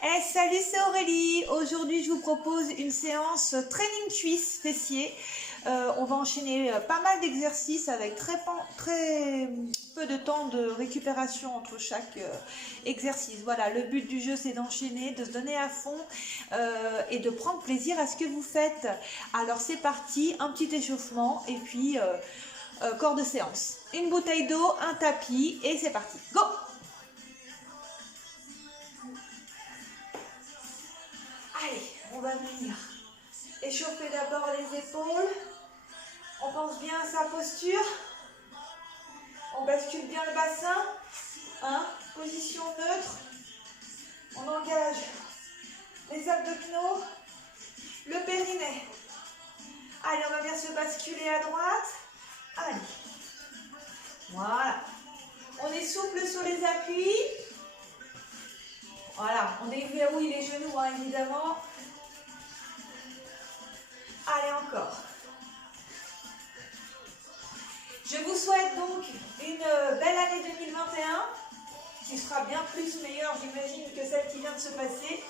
Salut, c'est Aurélie. Aujourd'hui, je vous propose une séance training cuisse fessier. On va enchaîner pas mal d'exercices avec très peu de temps de récupération entre chaque exercice. Voilà, le but du jeu, c'est d'enchaîner, de se donner à fond et de prendre plaisir à ce que vous faites. Alors, c'est parti, un petit échauffement et puis corps de séance. Une bouteille d'eau, un tapis et c'est parti. Go! Allez, on va venir échauffer d'abord les épaules. On pense bien à sa posture. On bascule bien le bassin. Position neutre. On engage les abdominaux, le périnée. Allez, on va bien se basculer à droite. Allez. Voilà. On est souple sur les appuis. Voilà, on déverrouille les genoux, évidemment. Allez, encore. Je vous souhaite donc une belle année 2021, qui sera bien plus meilleure, j'imagine, que celle qui vient de se passer.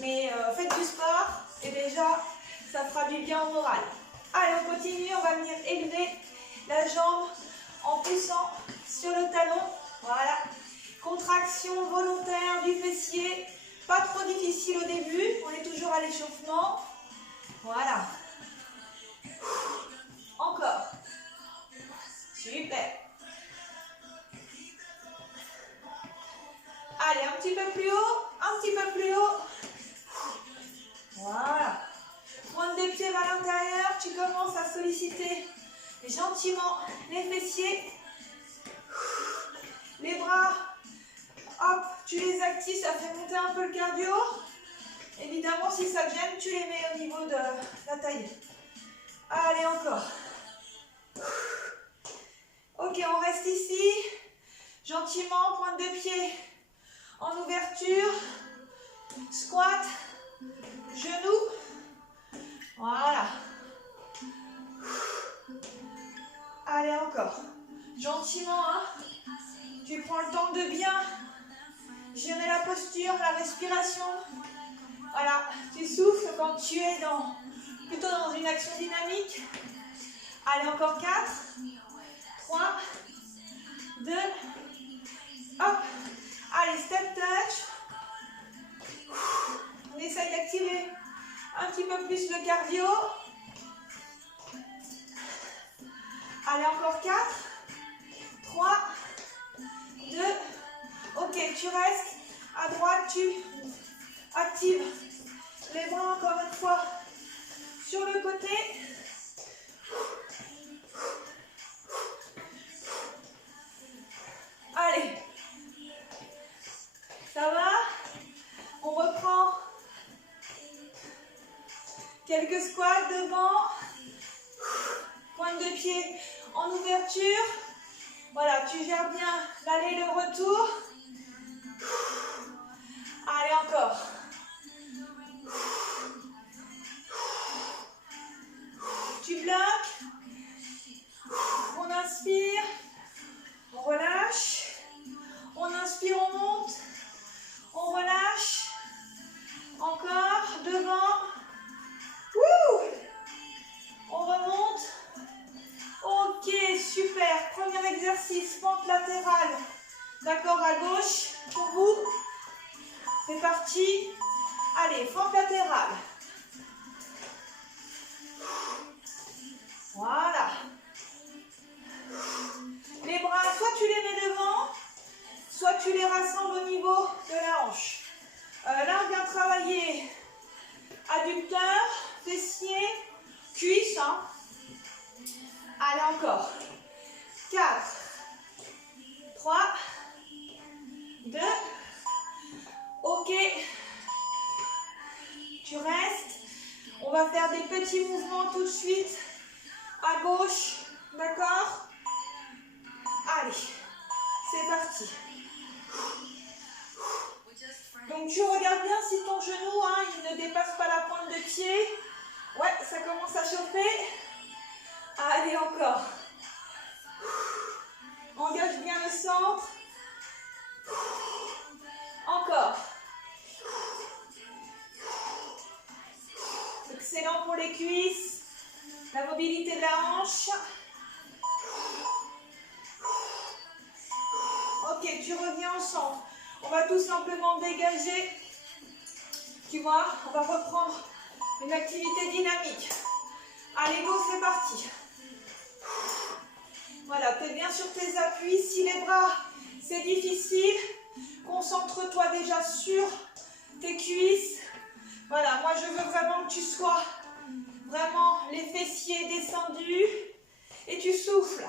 Mais faites du sport, et déjà, ça fera du bien au moral. Allez, on continue, on va venir élever la jambe en poussant sur le talon. Voilà. Contraction volontaire du fessier, pas trop difficile au début, on est toujours à l'échauffement. Voilà. Encore. Super. Allez, un petit peu plus haut, un petit peu plus haut. Voilà. Pointe des pieds vers l'intérieur, tu commences à solliciter gentiment les fessiers. Les bras, hop, tu les actives, ça fait monter un peu le cardio. Évidemment, si ça te gêne, tu les mets au niveau de la taille. Allez, encore. Ok, on reste ici. Gentiment, pointe de pied en ouverture. Squat. Genoux. Voilà. Allez, encore. Gentiment, tu prends le temps de bien gérer la posture, la respiration. Voilà, tu souffles quand tu es plutôt dans une action dynamique. Allez, encore 4, 3, 2, hop. Allez, step touch. On essaye d'activer un petit peu plus le cardio. Allez, encore 4, 3, 2, ok, tu restes. À droite, tu actives les bras encore une fois sur le côté. Allez, ça va? On reprend quelques squats devant, pointe de pied en ouverture. Voilà, tu gères bien l'aller et le retour. Allez, encore. Tu bloques. On inspire. On relâche. On inspire, on monte. On relâche. Encore. Devant. Wouh! On remonte. Ok, super. Premier exercice, pente latérale. D'accord, à gauche pour vous. C'est parti. Allez, fente latérale. Voilà. Les bras, soit tu les mets devant, soit tu les rassembles au niveau de la hanche. Là, on vient travailler adducteur, fessier, cuisse. Allez, encore. 4, 3, 2, ok. Tu restes. On va faire des petits mouvements tout de suite à gauche. D'accord? Allez, c'est parti. Donc tu regardes bien si ton genou, il ne dépasse pas la pointe de pied. Ouais, ça commence à chauffer. Allez, encore. Engage bien le centre. Encore. pour les cuisses, la mobilité de la hanche. Ok, tu reviens au centre. On va tout simplement dégager. Tu vois, on va reprendre une activité dynamique. Allez, go, c'est parti. Voilà, tu es bien sur tes appuis. Si les bras, c'est difficile, concentre-toi déjà sur tes cuisses. Voilà, moi je veux vraiment que tu sois vraiment les fessiers descendus. Et tu souffles.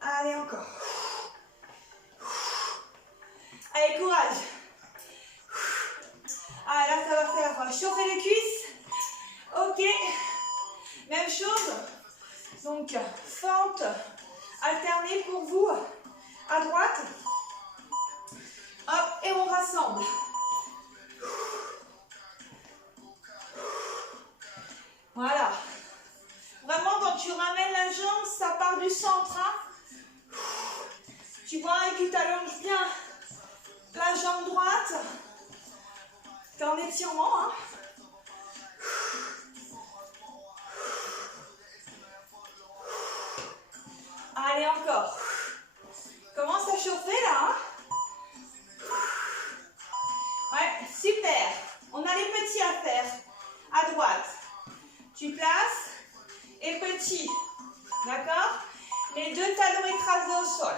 Allez, encore. Allez, courage. Ah, là, ça va faire chauffer les cuisses. Ok. Même chose. Donc, fente alternée pour vous. À droite. Hop, et on rassemble. Voilà. Vraiment, quand tu ramènes la jambe, ça part du centre. Hein. Tu vois, et tu t'allonges bien la jambe droite. T'es en étirement. Hein. Allez, encore. Commence à chauffer là. Hein. Ouais, super. On a les petits à faire. À droite. Tu places et petit. D'accord? Les deux talons écrasés au sol.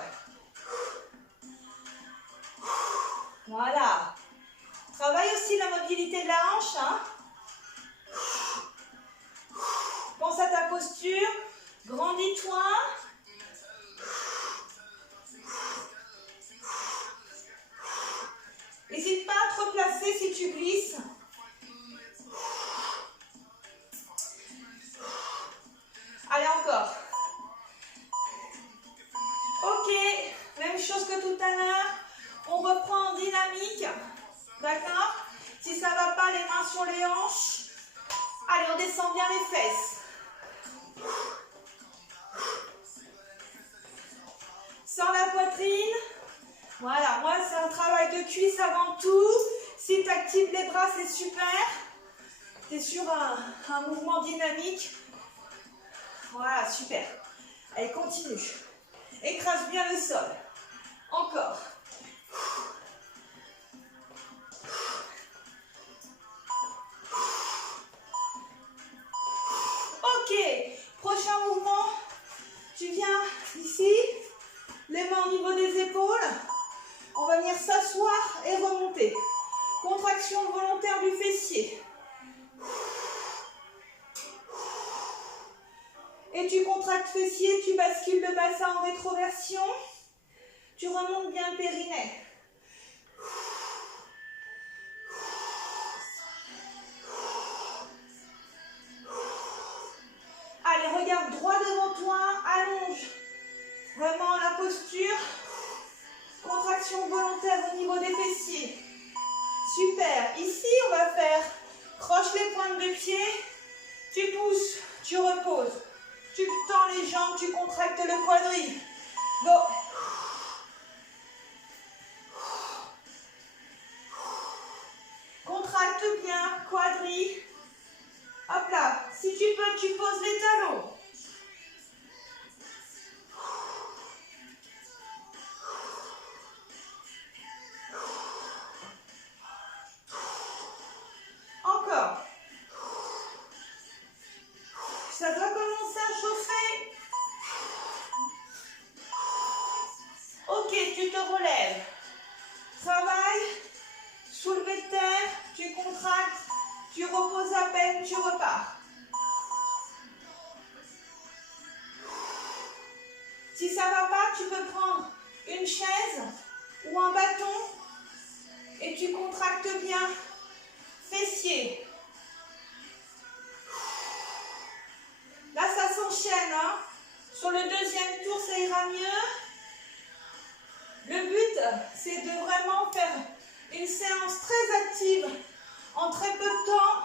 Voilà. Travaille aussi la mobilité de la hanche. Hein? Pense à ta posture. Grandis-toi. N'hésite pas à te replacer si tu glisses. Allez, encore. Ok, même chose que tout à l'heure. On reprend en dynamique. D'accord? Si ça ne va pas, les mains sur les hanches. Allez, on descend bien les fesses. Sans la poitrine. Voilà, moi c'est un travail de cuisse avant tout. Si tu actives les bras, c'est super. Tu es sur un mouvement dynamique. Voilà, super. Allez, continue. Écrase bien le sol. Encore. Ok. Prochain mouvement. Tu viens ici. Les mains au niveau des épaules. On va venir s'asseoir et remonter. Contraction volontaire du fessier. Et tu contractes fessier, tu bascules le bassin en rétroversion. Tu remontes bien le périnée. Allez, regarde droit devant toi, allonge vraiment la posture. Contraction volontaire au niveau des fessiers. Super. Ici, on va faire croche les pointes de pied. Tu pousses, tu reposes. Tu tends les jambes, tu contractes le quadri. Go. Contracte bien, quadri. Hop là. Si tu peux, tu poses les talons. Encore. Ça doit commencer à chauffer. Ok, tu te relèves. Travail. Soulevé de terre. Tu contractes. Tu reposes à peine. Tu repars. Si ça ne va pas, tu peux prendre une chaise ou un bâton et tu contractes bien. Fessier. Là, ça s'enchaîne. Hein. Sur le deuxième tour, ça ira mieux. Le but, c'est de vraiment faire une séance très active en très peu de temps.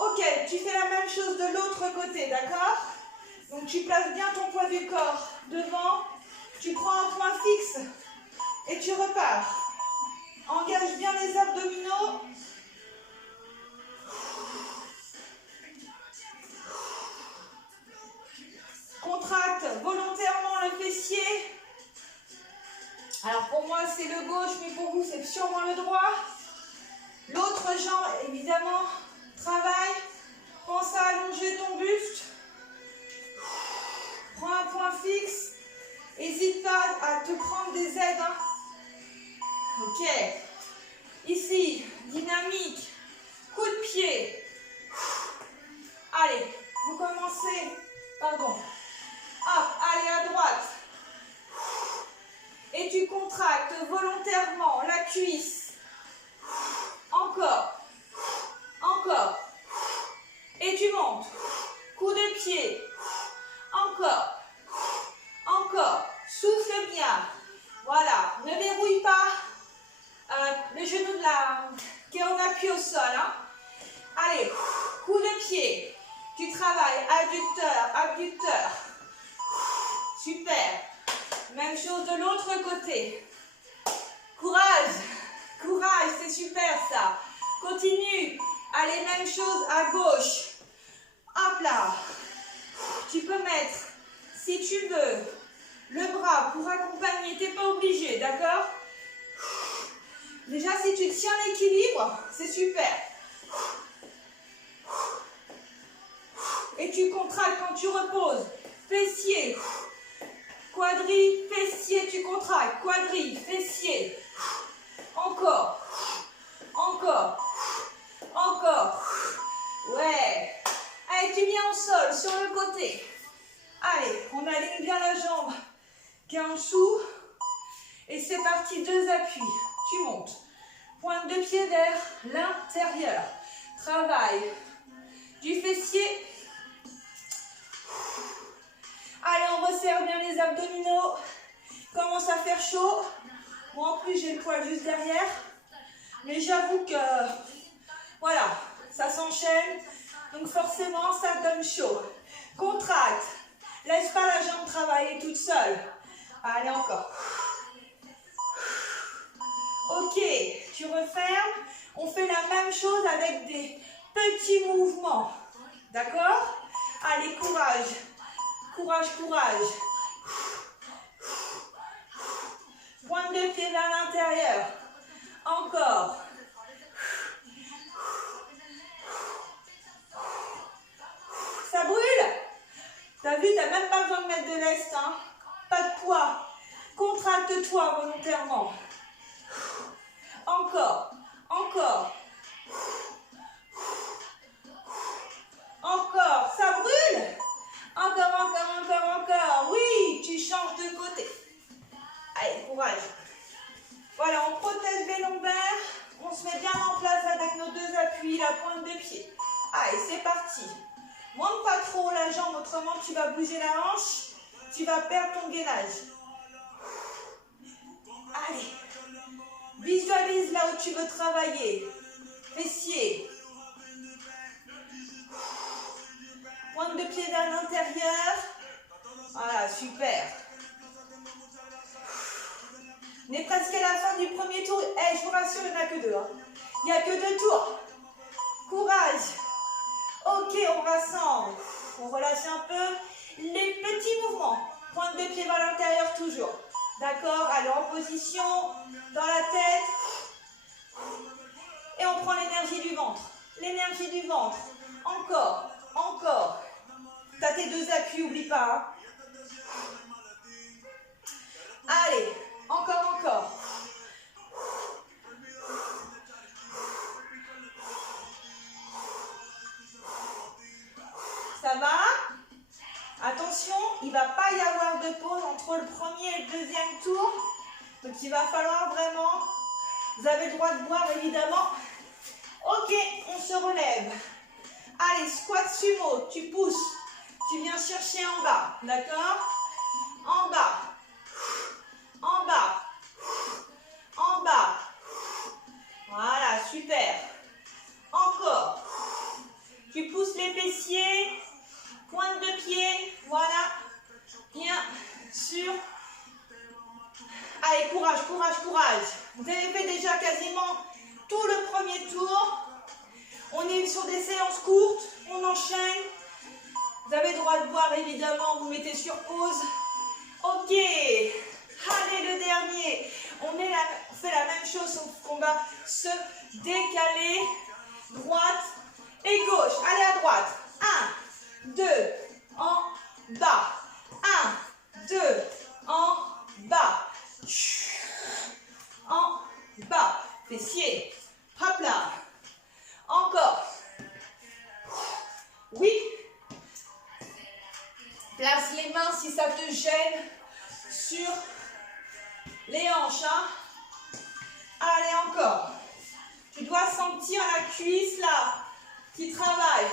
Ok, tu fais la même chose de l'autre côté, d'accord? Donc, tu places bien ton poids du corps devant. Tu prends un point fixe et tu repars. Engage bien les abdominaux. contracte volontairement le fessier. Alors pour moi c'est le gauche, mais pour vous c'est sûrement le droit. L'autre jambe évidemment travaille. Pense à allonger ton buste. Prends un point fixe. N'hésite pas à te prendre des aides. Hein. Ok. Ici, dynamique. Coup de pied. Allez, vous commencez. Pardon. Hop, allez à droite. Et tu contractes volontairement la cuisse. Encore. Encore. Et tu montes. Coup de pied. Encore. Encore. Souffle bien. Voilà. Ne verrouille pas le genou de la... qui est en appui au sol. Hein. Allez. Coup de pied. Tu travailles adducteur, abducteur. Super. Même chose de l'autre côté. Courage. Courage, c'est super ça. Continue. Allez, même chose à gauche. Hop là. Tu peux mettre, si tu veux, le bras pour accompagner. Tu n'es pas obligé, d'accord? Déjà, si tu tiens l'équilibre, c'est super. Et tu contractes quand tu reposes. Fessier. Quadri, fessier, tu contractes. Quadri, fessier. Encore. Encore. Encore. Ouais. Allez, tu viens au sol, sur le côté. Allez, on aligne bien la jambe qui est en dessous. Et c'est parti, 2 appuis. Tu montes. Pointe de pied vers l'intérieur. Travail du fessier. Allez, on resserre bien les abdominaux. Commence à faire chaud. Moi, en plus, j'ai le poil juste derrière. Mais j'avoue que, voilà, ça s'enchaîne. Donc, forcément, ça donne chaud. Contracte. Laisse pas la jambe travailler toute seule. Allez, encore. Ok, tu refermes. On fait la même chose avec des petits mouvements. D'accord? Allez, courage. Courage, courage. Pointe de pied vers l'intérieur. Encore. Ça brûle? T'as vu, t'as même pas besoin de mettre de lest, hein? Pas de poids. Contracte-toi volontairement. Encore. Encore. Encore. Ça brûle? Encore, encore, encore, encore. Oui, tu changes de côté. Allez, courage. Voilà, on protège les lombaires. On se met bien en place avec nos 2 appuis, la pointe de pied. Allez, c'est parti. Monte pas trop la jambe, autrement tu vas bouger la hanche. Tu vas perdre ton gainage. Allez. Visualise là où tu veux travailler. Fessier. Pointe de pied vers l'intérieur. Voilà, super. On est presque à la fin du premier tour. Eh, je vous rassure, il n'y en a que 2. Hein. Il n'y a que 2 tours. Courage. Ok, on rassemble. On relâche un peu. Les petits mouvements. Pointe de pied vers l'intérieur toujours. D'accord? Allez, en position. Dans la tête. Et on prend l'énergie du ventre. L'énergie du ventre. Encore. Encore. T'as tes 2 appuis, n'oublie pas. Hein. Allez. Encore, encore. Ça va? Attention, il ne va pas y avoir de pause entre le premier et le deuxième tour. Donc il va falloir vraiment... Vous avez le droit de boire évidemment. Ok, on se relève. Allez, squat sumo, tu pousses. Tu viens chercher en bas, d'accord? En bas. En bas. En bas. Voilà, super. Encore. Tu pousses les fessiers. Pointe de pied. Voilà. Bien sûr. Allez, courage, courage, courage. Vous avez fait déjà quasiment tout le premier tour. On est sur des séances courtes. On enchaîne. Vous avez le droit de boire, évidemment, vous mettez sur pause. Ok. Allez, le dernier. On fait la même chose, sauf qu'on va se décaler. Droite et gauche. Allez à droite. 1, 2, en bas. 1, 2, en bas. En bas. Fessier. Hop là. Encore. Oui. Place les mains si ça te gêne sur les hanches. Hein. Allez, encore. Tu dois sentir la cuisse là qui travaille.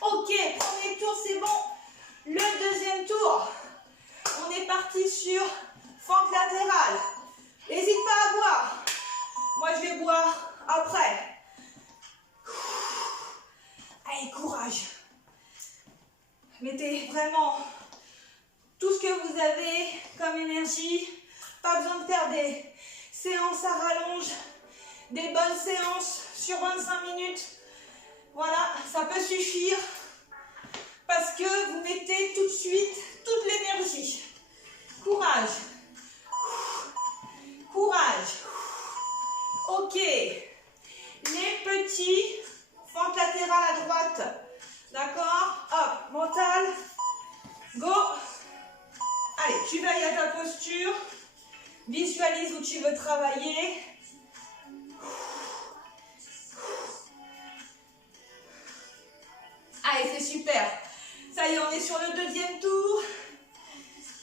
Ok, premier tour, c'est bon. Le deuxième tour, on est parti sur fente latérale. N'hésite pas à boire. Moi, je vais boire après. Allez, courage. Mettez vraiment tout ce que vous avez comme énergie. Pas besoin de faire des séances à rallonge, des bonnes séances sur 25 minutes. Voilà, ça peut suffire parce que vous mettez tout de suite toute l'énergie. Courage. Courage. Ok. Les petits, fente latérale à droite. D'accord? Hop, mental. Go. Allez, tu veilles à ta posture. Visualise où tu veux travailler. Allez, c'est super. Ça y est, on est sur le deuxième tour.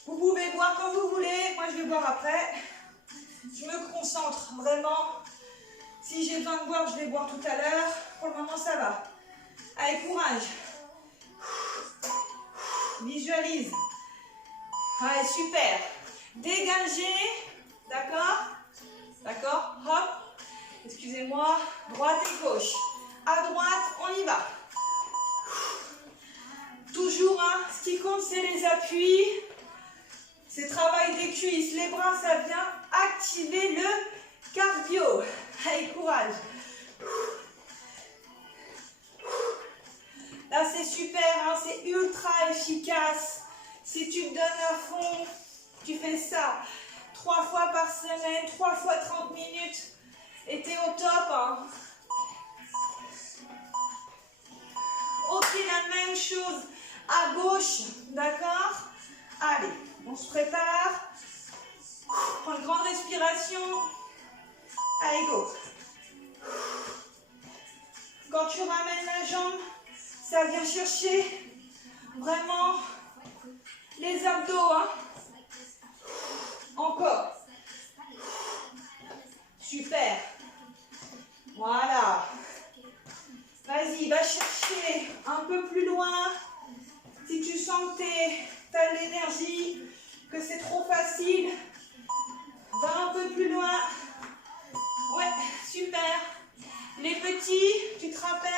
Vous pouvez boire quand vous voulez. Moi, je vais boire après. Je me concentre vraiment. Si j'ai besoin de boire, je vais boire tout à l'heure. Pour le moment, ça va. Allez, courage. Visualise. Allez, super. Dégagez. D'accord? D'accord? Hop. Excusez-moi. Droite et gauche. À droite, on y va. Toujours, hein, ce qui compte, c'est les appuis. C'est travail des cuisses. Les bras, ça vient activer le cardio. Allez, courage. Là, c'est super, hein, c'est ultra efficace. Si tu te donnes à fond, tu fais ça 3 fois par semaine, 3 fois 30 minutes, et t'es au top. Hein. Ok, la même chose à gauche, d'accord? Allez, on se prépare. Prends une grande respiration. Allez, go. Quand tu ramènes la jambe, ça vient chercher vraiment les abdos. Hein. Encore. Super. Voilà. Vas-y, va chercher un peu plus loin. Si tu sens que tu as l'énergie, que c'est trop facile, va un peu plus loin. Ouais, super. Les petits, tu te rappelles?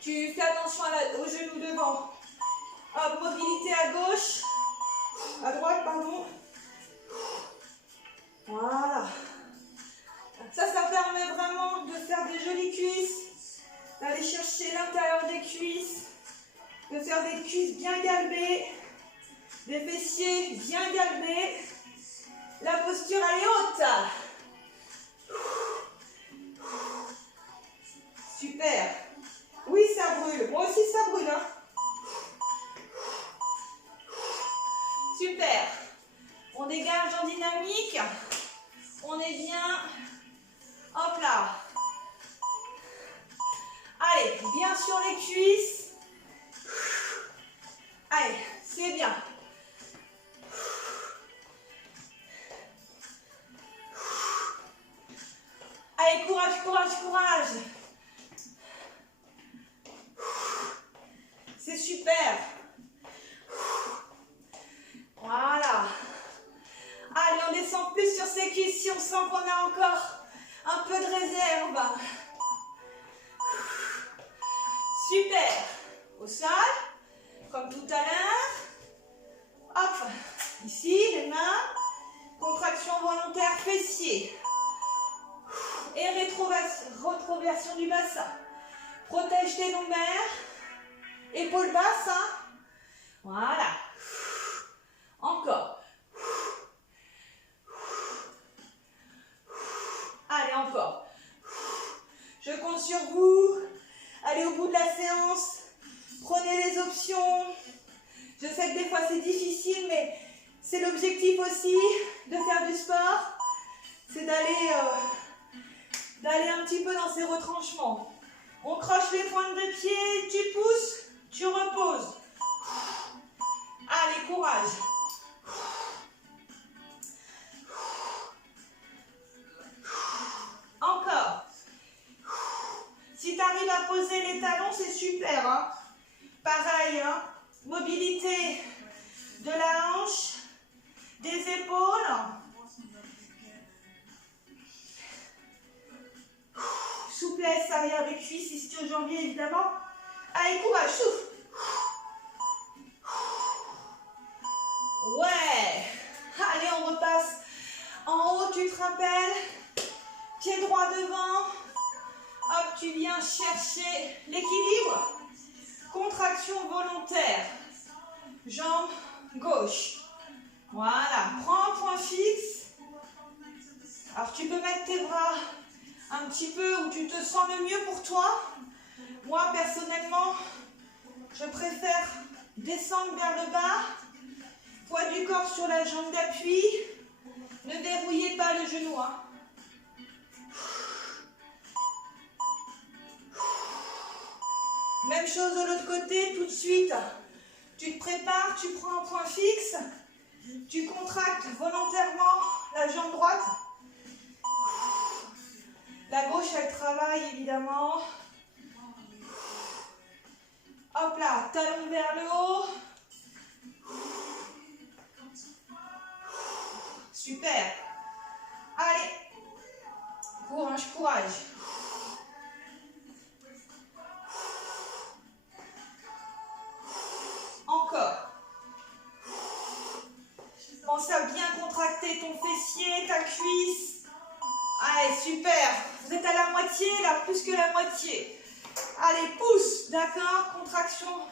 Tu fais attention aux genoux devant. Hop, mobilité à gauche. À droite, pardon. Voilà. Ça permet vraiment de faire des jolies cuisses, d'aller chercher l'intérieur des cuisses, de faire des cuisses bien galbées, des fessiers bien galbés. La posture, elle est haute. Super. Oui, ça brûle. Moi aussi, ça brûle. Hein. Super. On dégage en dynamique. On est bien. Hop là. Allez, bien sur les cuisses. Allez, c'est bien. Allez, courage, courage, courage. C'est super. Voilà. Allez, on descend plus sur ses cuisses si on sent qu'on a encore un peu de réserve. Super. Au sol, comme tout à l'heure. Hop. Ici, les mains. Contraction volontaire fessier. Et rétroversion du bassin. Protège tes lombaires. Épaules basses, hein. Voilà. Encore. Allez, encore. Je compte sur vous. Allez au bout de la séance. Prenez les options. Je sais que des fois c'est difficile, mais c'est l'objectif aussi de faire du sport. C'est d'aller un petit peu dans ces retranchements. On croche les pointes de pied, tu pousses, tu reposes. Allez, courage. Encore. Si tu arrives à poser les talons, c'est super. Hein. Pareil, hein. Mobilité de la hanche, des épaules. Souplesse arrière des cuisses, ici au janvier évidemment. Allez, courage, souffle. Ouais. Allez, on repasse. En haut, tu te rappelles. Pied droit devant. Hop, tu viens chercher l'équilibre. Contraction volontaire. Jambe gauche. Voilà. Prends un point fixe. Alors, tu peux mettre tes bras un petit peu où tu te sens le mieux pour toi. Moi, personnellement, je préfère descendre vers le bas. Poids du corps sur la jambe d'appui. Ne dérouillez pas le genou. Hein. Même chose de l'autre côté, tout de suite. Tu te prépares, tu prends un point fixe. Tu contractes volontairement la jambe droite. La gauche, elle travaille évidemment. Hop là, talon vers le haut. Super. Allez. Courage, courage. Encore. Pense à bien contracter ton fessier, ta cuisse. Allez, super. Vous êtes à la moitié, là, plus que la moitié. Allez, pousse, d'accord? Contraction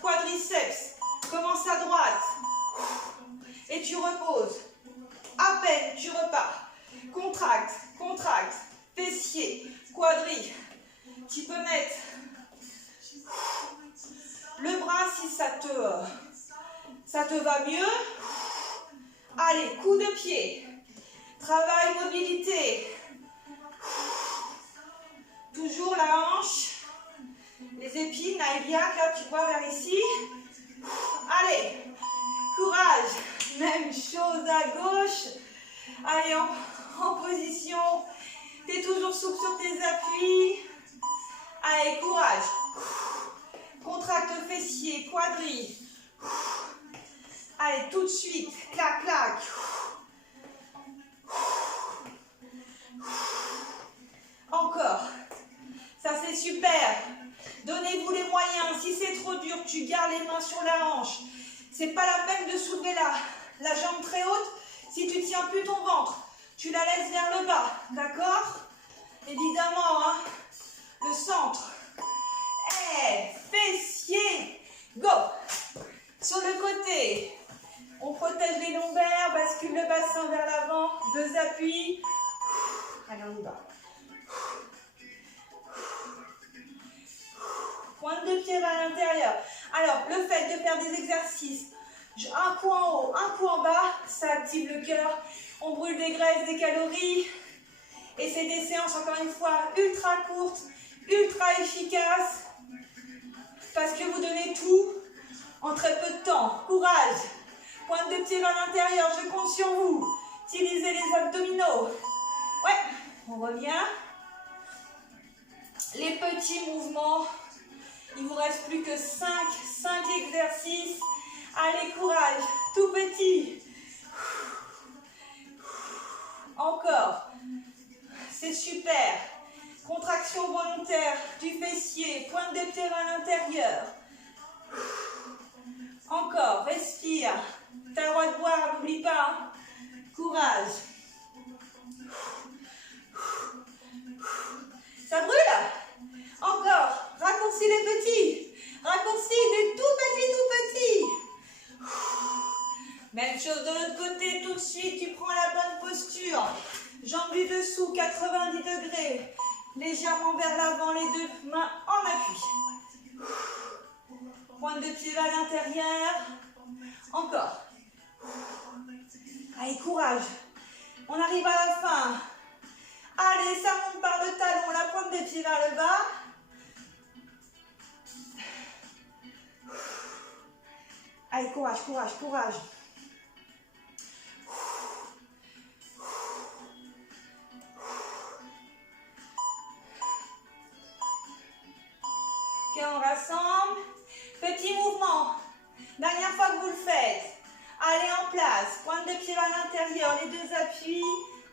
quadriceps. Commence à droite. Et tu reposes. À peine, tu repars. Contracte, contracte. Fessier, quadri. Tu peux mettre le bras si ça te va mieux. Allez, coup de pied. Travail, mobilité. Toujours la hanche. Les épines, iliaques, là, tu vois, vers ici. Allez, courage. Même chose à gauche. Allez, en position. Tu es toujours souple sur tes appuis. Allez, courage. Contracte fessier, quadri. Allez, tout de suite. Clac, clac. Encore. Ça, c'est super. Donnez-vous les moyens. Si c'est trop dur, tu gardes les mains sur la hanche. C'est pas la peine de soulever la jambe très haute. Si tu tiens plus ton ventre, tu la laisses vers le bas. D'accord? Évidemment, hein, le centre. Et fessier. Go. Sur le côté, on protège les lombaires, bascule le bassin vers l'avant. Deux appuis. Allez, on y va. Pointe de pied vers l'intérieur. Alors, le fait de faire des exercices, un coup en haut, un coup en bas, ça active le cœur. On brûle des graisses, des calories. Et c'est des séances, encore une fois, ultra courtes, ultra efficaces. Parce que vous donnez tout en très peu de temps. Courage. Pointe de pied vers l'intérieur, je compte sur vous. Utilisez les abdominaux. Ouais, on revient. Les petits mouvements. Il vous reste plus que 5 exercices. Allez, courage. Tout petit. Encore. C'est super. Contraction volontaire du fessier. Pointe de pied vers l'intérieur. Encore. Respire. Tu as le droit de boire, n'oublie pas. Hein. Courage. Ça brûle? Encore. Raccourcis les petits. Raccourcis des tout petits. Même chose de l'autre côté, tout de suite, tu prends la bonne posture. Jambes du dessous, 90 degrés. Légèrement vers l'avant, les deux mains en appui. Pointe de pied vers l'intérieur. Encore. Allez, courage. On arrive à la fin. Allez, ça monte par le talon, la pointe de pied vers le bas. Allez, courage, courage, courage. Ok, on rassemble. Petit mouvement. Dernière fois que vous le faites. Allez en place. Pointe de pied vers l'intérieur, les deux appuis.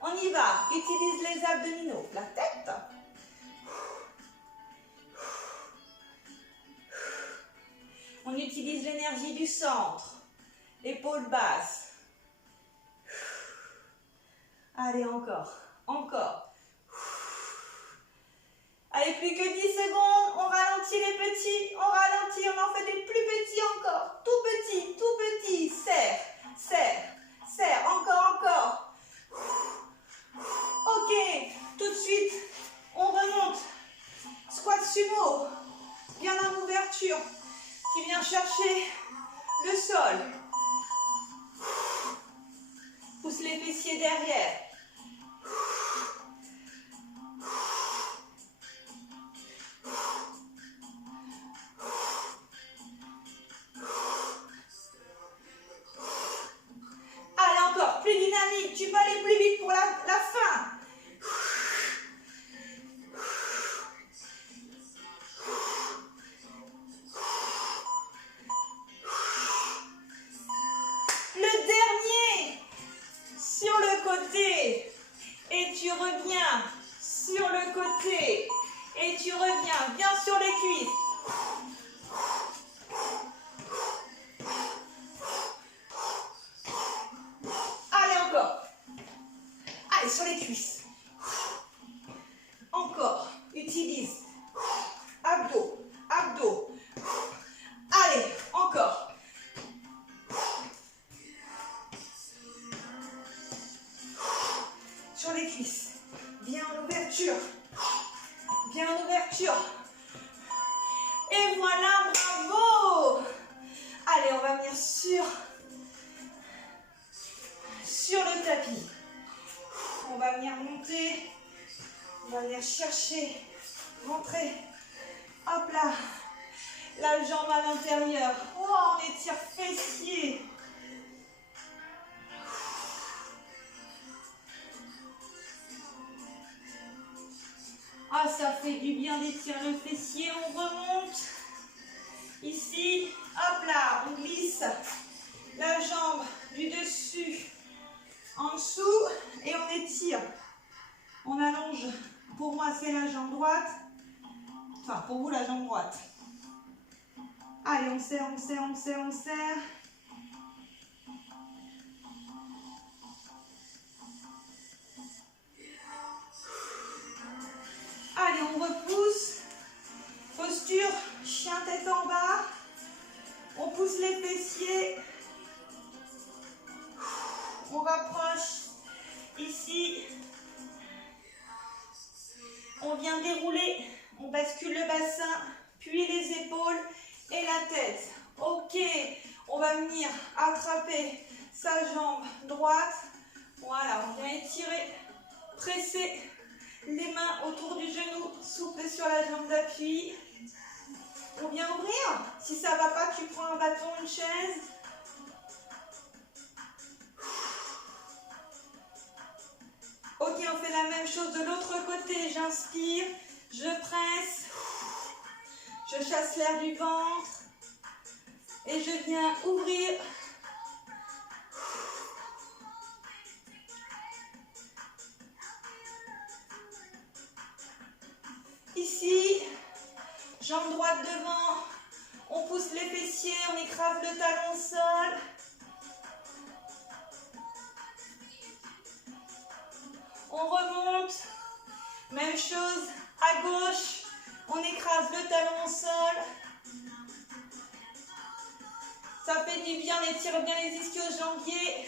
On y va. Utilise les abdominaux. La tête. On utilise l'énergie du centre. Épaules basses. Allez, encore. Encore. Allez, plus que 10 secondes. On ralentit les petits. On ralentit. On en fait des plus petits encore. Tout petit, tout petit. Serre, serre, serre. Encore, encore. Ok. Tout de suite, on remonte. Squat sumo. Bien en ouverture. Qui vient chercher le sol. Pousse les fessiers derrière. Allez, encore, plus dynamique. Tu peux aller plus vite pour la fin. Le dernier. Sur le côté. Et tu reviens sur le côté. Et tu reviens bien sur les cuisses. Allez, encore. Allez, sur les cuisses. Encore. Utilise. Abdos. Abdos. Allez, encore. Sur les cuisses. Bien en ouverture. Bien en ouverture. Et voilà, bravo. Allez, on va venir sur le tapis. On va venir monter. On va venir chercher, rentrer. Hop là. La jambe à l'intérieur. Oh, on étire fessier. Ah, ça fait du bien d'étirer le fessier. On remonte. Ici, hop là, on glisse la jambe du dessus en dessous et on étire. On allonge. Pour moi, c'est la jambe droite. Enfin, pour vous, la jambe droite. Allez, on serre, on serre, on serre, on serre. Allez, on repousse. Posture, chien tête en bas. On pousse les fessiers. On rapproche. Ici. On vient dérouler. On bascule le bassin, puis les épaules et la tête. Ok. On va venir attraper sa jambe droite. Voilà, on vient étirer, presser les mains autour du genou, souffler sur la jambe d'appui. On vient ouvrir. Si ça ne va pas, tu prends un bâton, une chaise. Ok, on fait la même chose de l'autre côté. J'inspire, je presse, je chasse l'air du ventre et je viens ouvrir. Ici, jambe droite devant, on pousse les fessiers, on écrase le talon au sol. On remonte, même chose, à gauche, on écrase le talon au sol. Ça fait du bien, on étire bien les ischio-jambiers.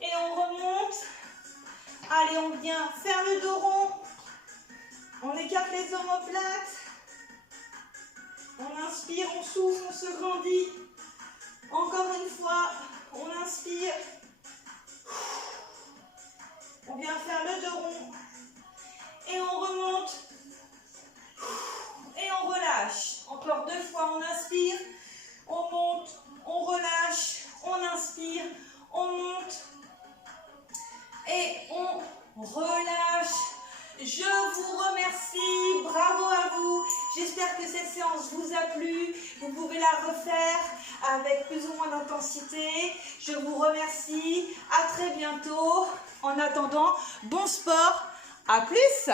Et on remonte. Allez, on vient faire le dos rond. On écarte les omoplates. On inspire, on souffle, on se grandit. Encore une fois, on inspire. On vient faire le dos rond. Et on remonte. Et on relâche. Encore 2 fois, on inspire. On monte, on relâche. On inspire, on monte. Et on relâche. Je vous remercie, bravo à vous. J'espère que cette séance vous a plu. Vous pouvez la refaire avec plus ou moins d'intensité. Je vous remercie. À très bientôt. En attendant, bon sport. À plus.